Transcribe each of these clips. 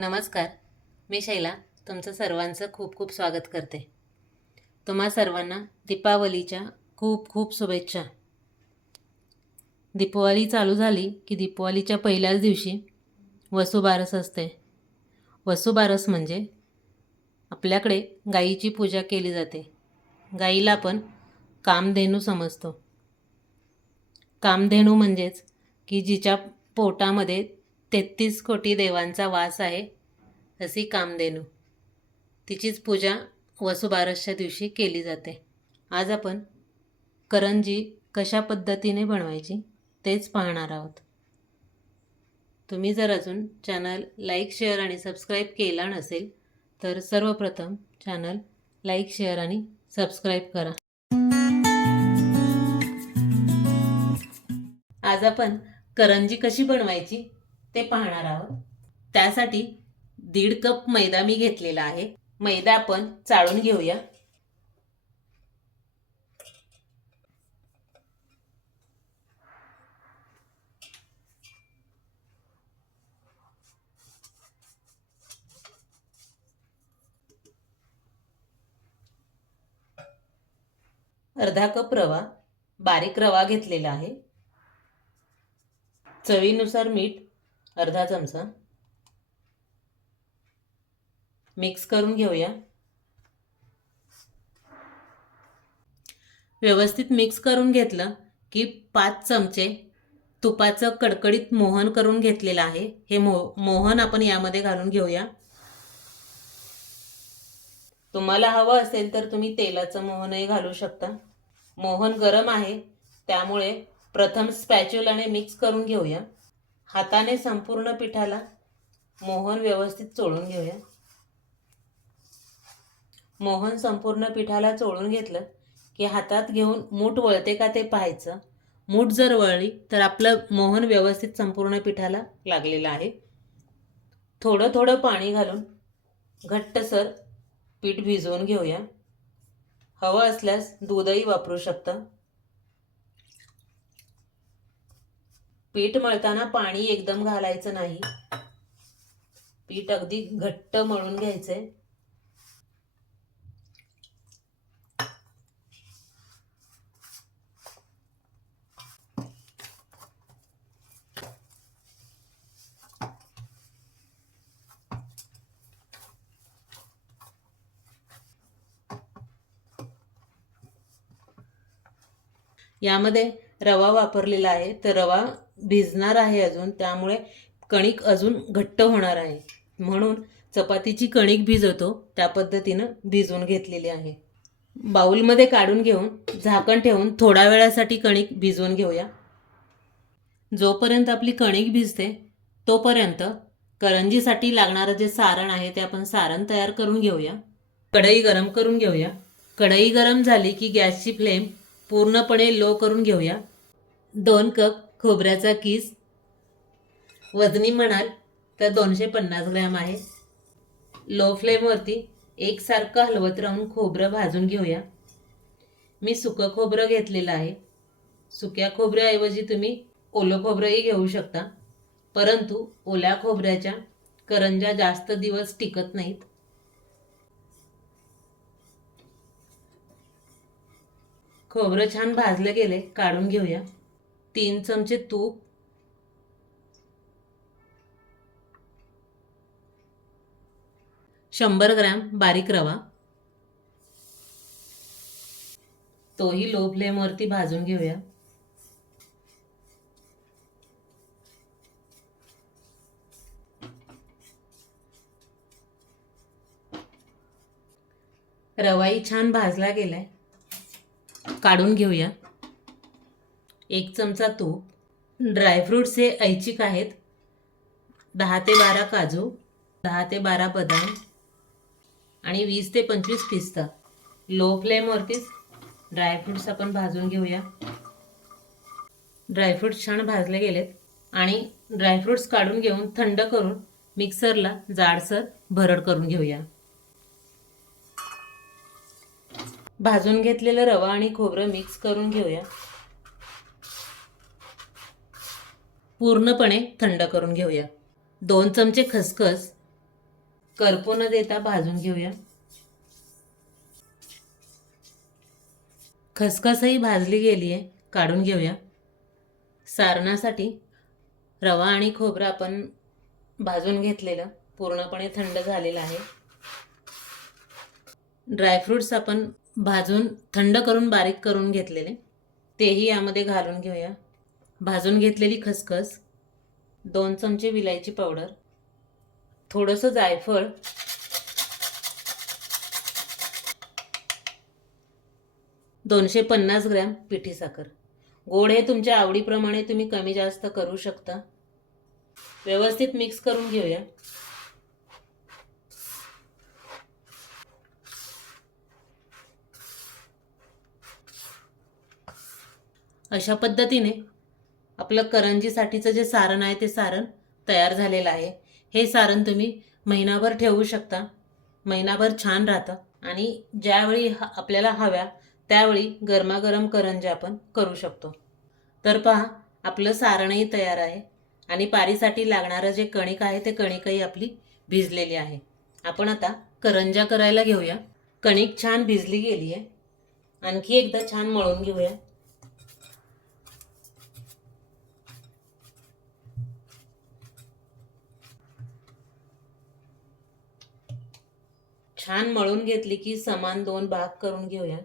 नमस्कार मी शैला तुमचं सर्वांचं खूप खूप स्वागत करते. तुम्हा सर्वांना दीपावलीच्या खूप खूप शुभेच्छा. दीपावली चालू झाली की दीपावलीच्या पहिल्याच दिवशी वसुबारस असते. वसुबारस म्हणजे आपल्याकडे गाईची पूजा केली जाते. गाईला आपण कामधेनू समजतो. कामधेनू म्हणजेच की जिच्या पोटामध्ये तेहतीस कोटी देवांचा वास आहे अशी कामधेनू. तिचीच पूजा वसुबारसच्या दिवशी केली जाते. आज आपण करंजी कशा पद्धतीने बनवायची तेच पाहणार आहोत. तुम्ही जर अजून चॅनल लाईक शेअर आणि सबस्क्राईब केला नसेल तर सर्वप्रथम चॅनल लाईक शेअर आणि सबस्क्राईब करा. आज आपण करंजी कशी बनवायची ते पाहणार आहोत. त्यासाठी दीड कप मैदा मी घेतलेला आहे. मैदा आपण चाळून घेऊया. अर्धा कप रवा बारीक रवा घेतलेला आहे. चवीनुसार मीठ अर्धा चमचा. मिक्स करून घेऊया. व्यवस्थित मिक्स करून घेतलं की पाच चमचे तुपाचं कडकडीत मोहन करून घेतलेलं आहे. हे मो मोहन आपण यामध्ये घालून घेऊया. तुम्हाला हवं असेल तर तुम्ही तेलाचं मोहनही घालू शकता. मोहन गरम आहे त्यामुळे प्रथम स्पॅच्युलाने मिक्स करून घेऊया. हाताने संपूर्ण पिठाला मोहन व्यवस्थित चोळून घेऊया. मोहन संपूर्ण पिठाला चोळून घेतलं की हातात घेऊन मूठ वळते का ते पाहायचं. मूठ जर वळली तर आपलं मोहन व्यवस्थित संपूर्ण पिठाला लागलेलं आहे. थोडं थोडं पाणी घालून घट्टसर पीठ भिजवून घेऊया. हवं असल्यास दूधही वापरू शकतं. पीठ मळताना पाणी एकदम घालायचं नाही. पीठ अगदी घट्ट मळून घ्यायचंय. यामध्ये रवा वापरलेला आहे. तर रवा भिजणार आहे अजून त्यामुळे कणिक अजून घट्ट होणार आहे. म्हणून चपातीची कणिक भिजवतो त्या पद्धतीनं भिजवून घेतलेली आहे. बाऊलमध्ये काढून घेऊन झाकण ठेवून थोड्या वेळासाठी कणिक भिजवून घेऊया. जोपर्यंत आपली कणिक भिजते तोपर्यंत करंजीसाठी लागणारं जे सारण आहे ते आपण सारण तयार करून घेऊया. कढई गरम करून घेऊया. कढई गरम झाली की गॅसची फ्लेम पूर्णपणे लो करून घेऊया. दोन कप खोबऱ्याचा किस. वजनी म्हणाल तर दोनशे पन्नास ग्रॅम आहे. लो फ्लेमवरती एकसारखं हलवत राहून खोबरं भाजून घेऊया. मी सुकं खोबरं घेतलेलं आहे. सुक्या खोबऱ्याऐवजी तुम्ही ओलं खोबरंही घेऊ शकता. परंतु ओल्या खोबऱ्याच्या करंजा जास्त दिवस टिकत नाहीत. खोबरं छान भाजलं गेले काढून घेऊया. तीन चमचे तूप. शंभर ग्रॅम बारीक रवा. तोही लो फ्लेमवरती भाजून घेऊया. रवाही छान भाजला गेलाय. काढून घेऊया. एक चमचा तूप ड्रायफ्रूट्स हे ऐच्छिक आहेत. दहा ते बारा काजू दहा ते बारा बदाम आणि वीस ते पंचवीस पिस्ता. लो फ्लेमवरतीच ड्रायफ्रूट्स आपण भाजून घेऊया. ड्रायफ्रूट्स छान भाजले गेलेत आणि ड्रायफ्रूट्स काढून घेऊन थंड करून मिक्सरला जाडसर भरड करून घेऊया. भाजून घेतलेलं रवा आणि खोबरं मिक्स करून घेऊया. पूर्णपणे थंड करून घेऊया. दोन चमचे खसखस. करपू न देता भाजून घेऊया. खसखसही भाजली गेली आहे काढून घेऊया. सारणासाठी रवा आणि खोबरं आपण भाजून घेतलेलं पूर्णपणे थंड झालेलं आहे. ड्रायफ्रूट्स आपण भाजून थंड करून बारीक करून घेतलेले तेही यामध्ये घालून घेऊया. भाजून घेतलेली खसखस दोन चमचे विलायची पावडर थोडंसं जायफळ दोनशे पन्नास ग्रॅम पिठी साखर. गोड हे तुमच्या आवडीप्रमाणे तुम्ही कमी जास्त करू शकता. व्यवस्थित मिक्स करून घेऊया. अशा पद्धतीने आपलं करंजीसाठीचं जे सारण आहे ते सारण तयार झालेलं आहे. हे सारण तुम्ही महिनाभर ठेवू शकता. महिनाभर छान राहतं. आणि ज्यावेळी ह- आपल्याला हव्या त्यावेळी गरमागरम करंज्या आपण करू शकतो. तर पहा आपलं सारणही तयार आहे. आणि पारीसाठी लागणारं जे कणिक आहे ते कणिकही आपली भिजलेली आहे. आपण आता करंज्या करायला घेऊया. कणिक छान भिजली गेली आहे आणखी एकदा छान मळून घेऊया. छान मळून घेतली की समान दोन भाग करून घेऊया.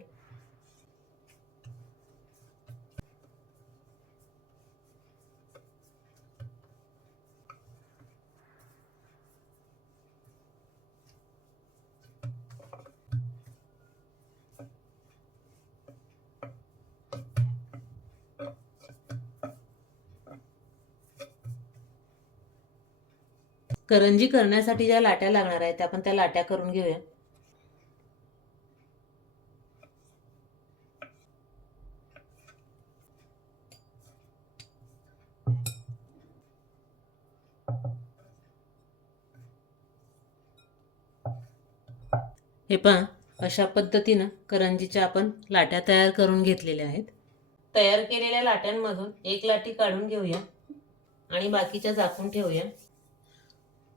करंजी करण्यासाठी ज्या लाट्या लागणार आहेत त्या आपण त्या लाट्या करून घेऊया. हे पहा अशा पद्धतीनं करंजीच्या आपण लाट्या तयार करून घेतलेल्या आहेत. तयार केलेल्या लाट्यांमधून एक लाटी काढून घेऊया आणि बाकीच्या झाकून ठेवूया.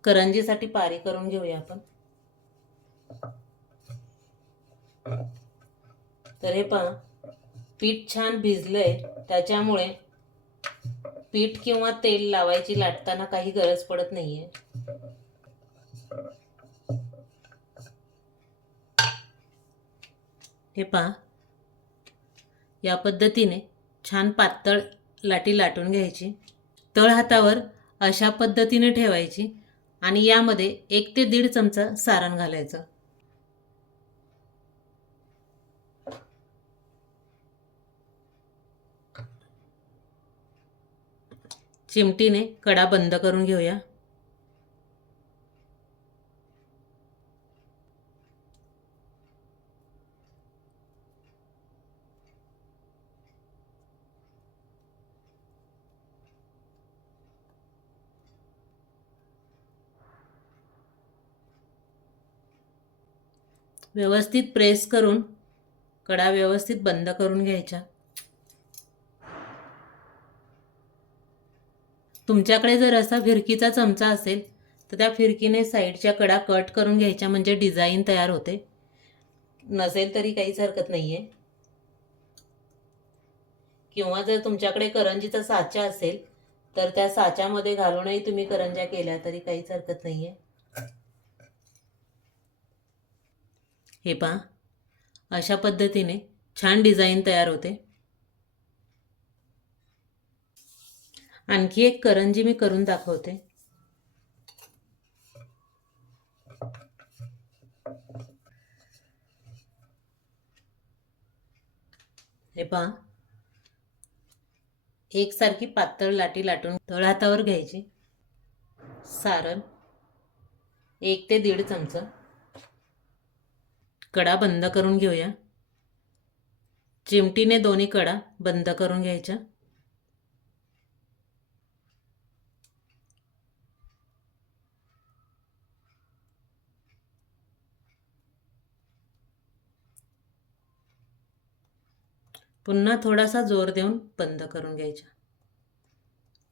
करंजीसाठी पारी करून घेऊया आपण. तर हे पहा पीठ छान भिजलंय त्याच्यामुळे पीठ किंवा तेल लावायची लाटताना काही गरज पडत नाहीये. हे पहा. या पद्धतीने छान पातळ लाटी लाटून घ्यायची. तळ हातावर अशा पद्धतीने ठेवायची आणि यामध्ये एक ते दीड चमचा सारण घालायचं. चिमटीने कडा बंद करून घेऊया. व्यवस्थित प्रेस करून कडा व्यवस्थित बंद करून घ्यायच्या. तुमच्याकडे जर असा फिरकीचा चमचा असेल तर त्या फिरकीने साईडच्या कडा कट करून घ्यायच्या म्हणजे डिझाईन तयार होते. नसेल तरी काहीच हरकत नाही आहे किंवा जर तुमच्याकडे करंजीचा साचा असेल तर त्या साच्यामध्ये घालूनही तुम्ही करंज्या केल्या तरी काहीच हरकत नाही आहे हे पहा. अशा पद्धतीने छान डिझाईन तयार होते. आणखी एक करंजी मी करून दाखवते. हे पहा. एकसारखी पातळ लाटी लाटून तळहातावर घ्यायची. सारण एक ते दीड चमचा. कडा बंद करून घेऊया. चिमटीने दोन्ही कडा बंद करून घ्यायच्या. पुन्हा थोडासा जोर देऊन बंद करून घ्यायच्या.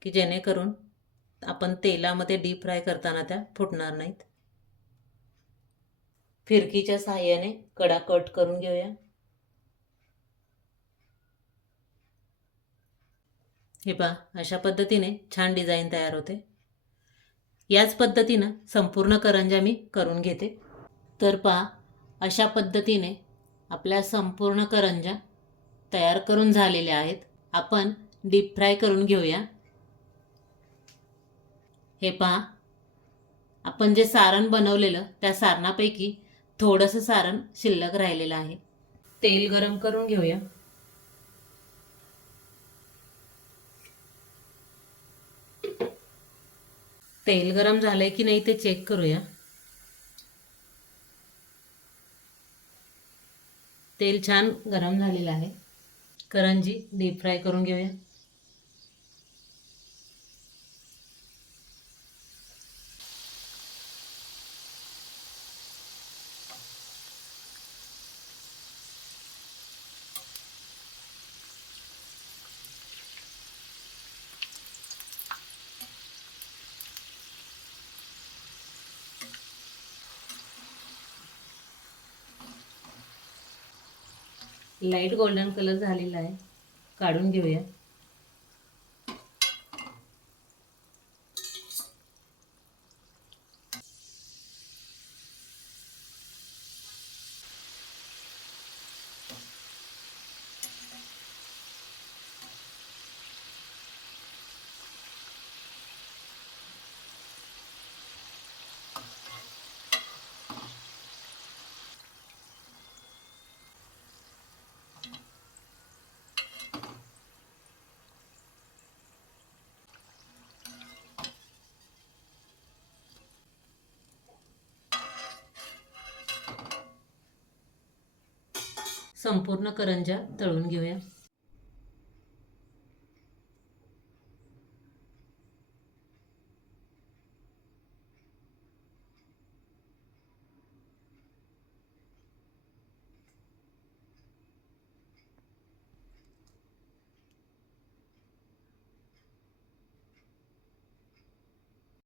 की जेणेकरून आपण तेलामध्ये डीप फ्राय करताना त्या फुटणार नाहीत. फिरकीच्या साहाय्याने कडा कट करून घेऊया. हे पहा अशा पद्धतीने छान डिझाईन तयार होते. याच पद्धतीनं संपूर्ण करंजा मी करून घेते. तर पहा अशा पद्धतीने आपल्या संपूर्ण करंजा तयार करून झालेल्या आहेत. आपण डीप फ्राय करून घेऊया. हे पहा आपण जे सारण बनवलेलं त्या सारणापैकी थोडंसं सारण शिल्लक राहिलेलं आहे. तेल गरम करून घेऊया. तेल गरम झालंय की नाही ते चेक करूया. तेल छान गरम झालेलं आहे. करंजी डीप फ्राय करून घेऊया. लाइट गोल्डन कलर झालेला आहे. काढून घेऊया. संपूर्ण करंजा तळून घेऊया.